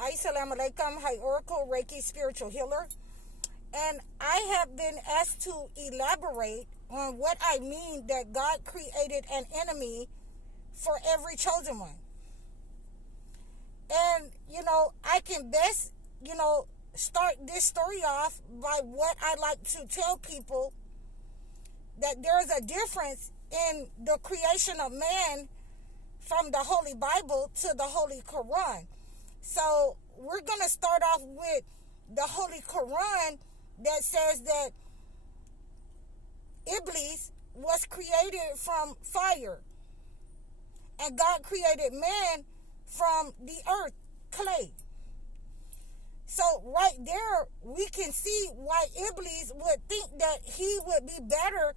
Assalamu alaikum. Hi, Oracle Reiki Spiritual Healer. And I have been asked to elaborate on what I mean that God created an enemy for every chosen one. And, I can best, start this story off by what I like to tell people, that there is a difference in the creation of man from the Holy Bible to the Holy Quran. So we're going to start off with the Holy Quran that says that Iblis was created from fire, and God created man from the earth, clay. So right there, we can see why Iblis would think that he would be better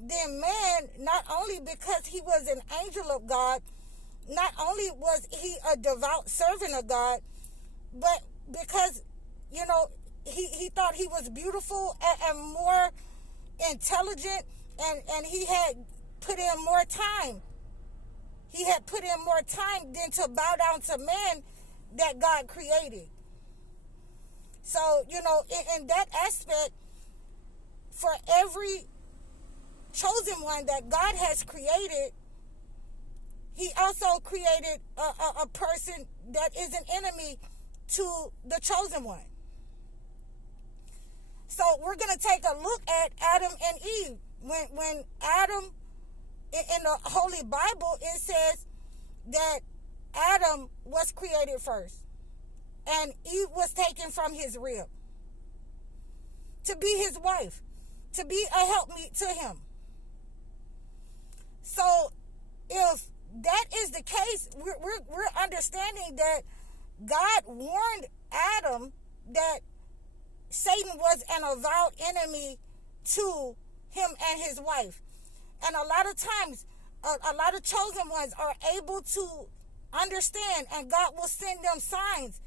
than man, not only because he was an angel of God, not only was he a devout servant of God, but because, he thought he was beautiful and more intelligent, and he had put in more time. He had put in more time than to bow down to man that God created. So, in that aspect, for every chosen one that God has created, he also created a person that is an enemy to the chosen one. So we're going to take a look at Adam and Eve. When Adam, in the Holy Bible, it says that Adam was created first, and Eve was taken from his rib to be his wife, to be a helpmeet to him. So if that is the case, we're understanding that God warned Adam that Satan was an avowed enemy to him and his wife. And a lot of times, a lot of chosen ones are able to understand, and God will send them signs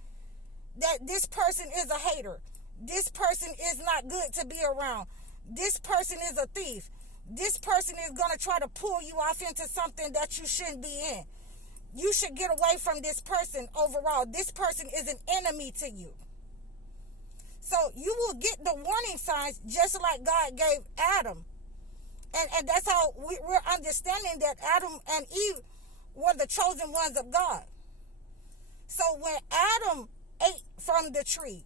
that this person is a hater. This person is not good to be around. This person is a thief. This person is going to try to pull you off into something that you shouldn't be in. You should get away from this person overall. This person is an enemy to you. So you will get the warning signs just like God gave Adam. And that's how we're understanding that Adam and Eve were the chosen ones of God. So when Adam ate from the tree,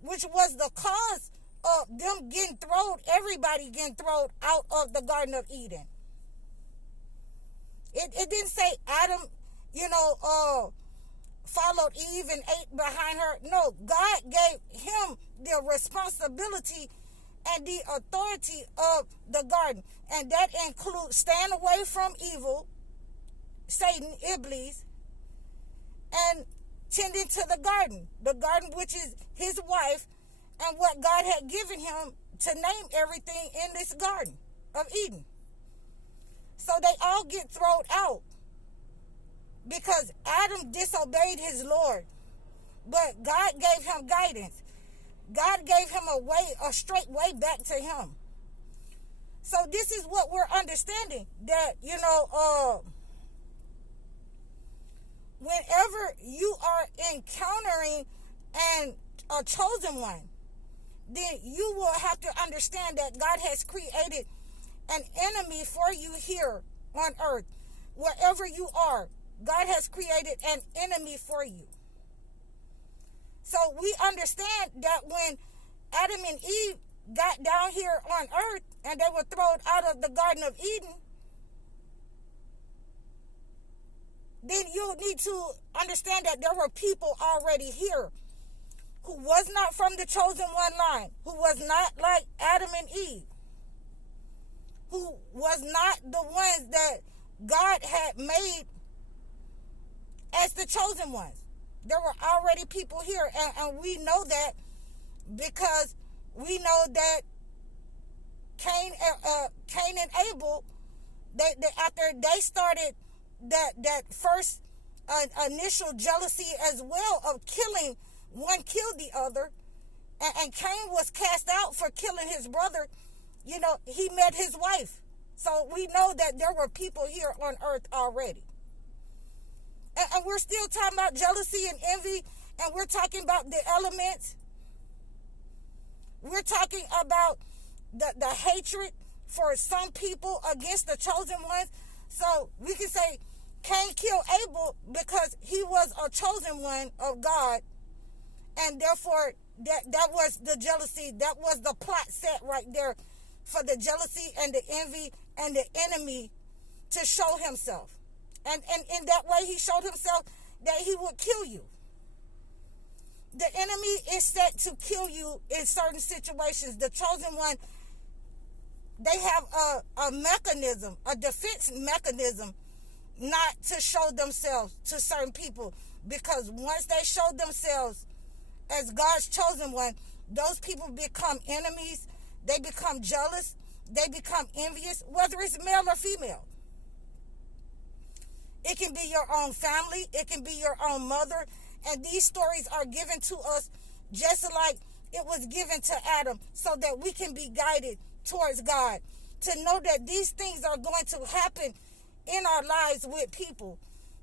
which was the cause of them everybody getting thrown out of the Garden of Eden. It didn't say Adam, followed Eve and ate behind her. No, God gave him the responsibility and the authority of the garden. And that includes staying away from evil, Satan, Iblis, and tending to the garden which is his wife, and what God had given him to name everything in this Garden of Eden. So they all get thrown out because Adam disobeyed his Lord. But God gave him guidance. God gave him a straight way back to him. So this is what we're understanding, that, whenever you are encountering a chosen one, then you will have to understand that God has created an enemy for you here on earth. Wherever you are, God has created an enemy for you. So we understand that when Adam and Eve got down here on earth and they were thrown out of the Garden of Eden, then you need to understand that there were people already here who was not from the chosen one line, who was not like Adam and Eve, who was not the ones that God had made as the chosen ones. There were already people here, and we know that because we know that Cain and Abel, after they started that first initial jealousy as well of killing, one killed the other, and Cain was cast out for killing his brother. He met his wife. So we know that there were people here on earth already. And we're still talking about jealousy and envy, and we're talking about the elements. We're talking about the hatred for some people against the chosen ones. So we can say Cain killed Abel because he was a chosen one of God, and therefore that was the jealousy. That was the plot set right there for the jealousy and the envy and the enemy to show himself. And in that way, he showed himself that he would kill you. The enemy is set to kill you in certain situations. The chosen one, they have a mechanism, a defense mechanism, not to show themselves to certain people. Because once they show themselves as God's chosen one, those people become enemies. They become jealous. They become envious, whether it's male or female. It can be your own family. It can be your own mother. And these stories are given to us just like it was given to Adam, so that we can be guided towards God. To know that these things are going to happen in our lives with people.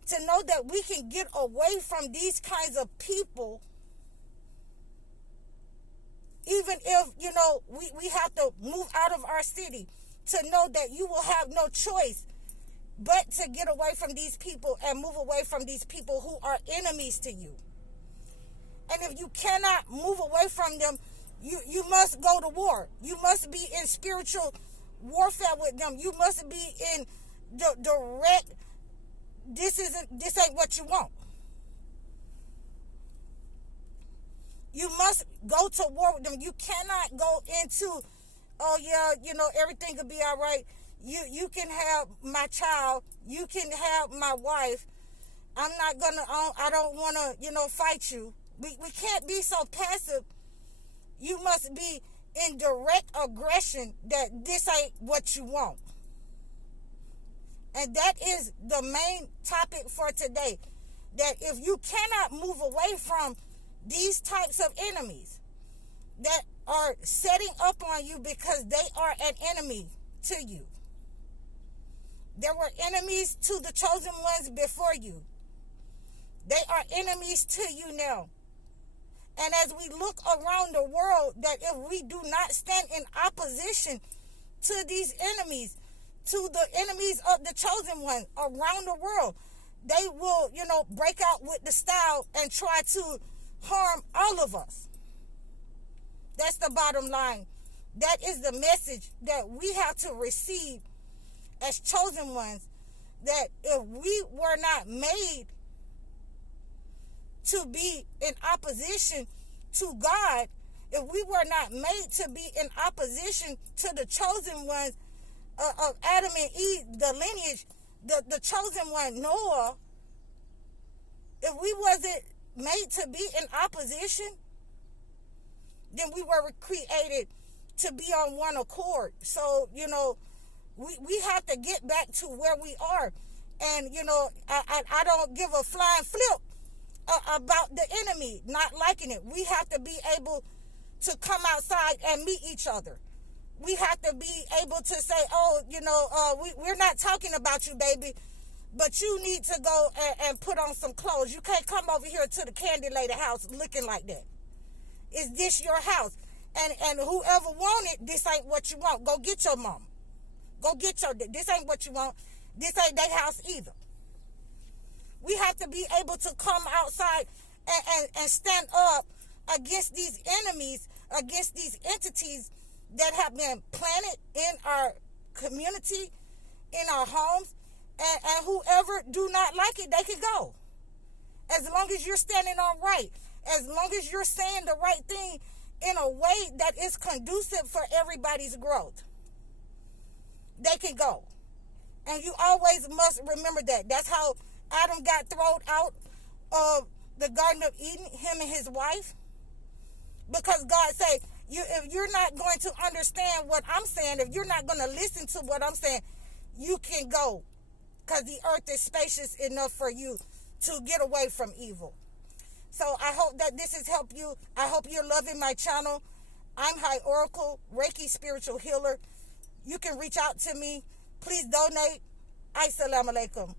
To know that we can get away from these kinds of people. Even if, we have to move out of our city. To know that you will have no choice but to get away from these people and move away from these people who are enemies to you. And if you cannot move away from them, you must go to war. You must be in spiritual warfare with them. You must be in the direct, this ain't what you want. You must go to war with them. You cannot go into, everything could be all right. You can have my child. You can have my wife. I don't want to, fight you. We can't be so passive. You must be in direct aggression that this ain't what you want. And that is the main topic for today. That if you cannot move away from these types of enemies that are setting up on you because they are an enemy to you. There were enemies to the chosen ones before you. They are enemies to you now. And as we look around the world, that if we do not stand in opposition to these enemies, to the enemies of the chosen one around the world, they will, break out with the style and try to harm all of us. That's the bottom line. That is the message that we have to receive as chosen ones, that if we were not made to be in opposition to God, if we were not made to be in opposition to the chosen ones of Adam and Eve, the lineage, the chosen one, Noah, if we wasn't made to be in opposition, then we were created to be on one accord. So, we have to get back to where we are. And, I don't give a flying flip about the enemy not liking it. We have to be able to come outside and meet each other. We have to be able to say, we're not talking about you, baby, but you need to go and put on some clothes. You can't come over here to the candy lady house looking like that. Is this your house? And whoever want it, this ain't what you want. Go get your mama. Go get this ain't what you want. This ain't their house either. We have to be able to come outside and stand up against these enemies, against these entities that have been planted in our community, in our homes, and whoever do not like it, they can go. As long as you're standing on right, as long as you're saying the right thing in a way that is conducive for everybody's growth, they can go. And you always must remember that. That's how Adam got thrown out of the Garden of Eden, him and his wife. Because God said, if you're not going to understand what I'm saying, if you're not going to listen to what I'm saying, you can go. Because the earth is spacious enough for you to get away from evil. So I hope that this has helped you. I hope you're loving my channel. I'm High Oracle, Reiki Spiritual Healer. You can reach out to me. Please donate. Assalamu alaikum.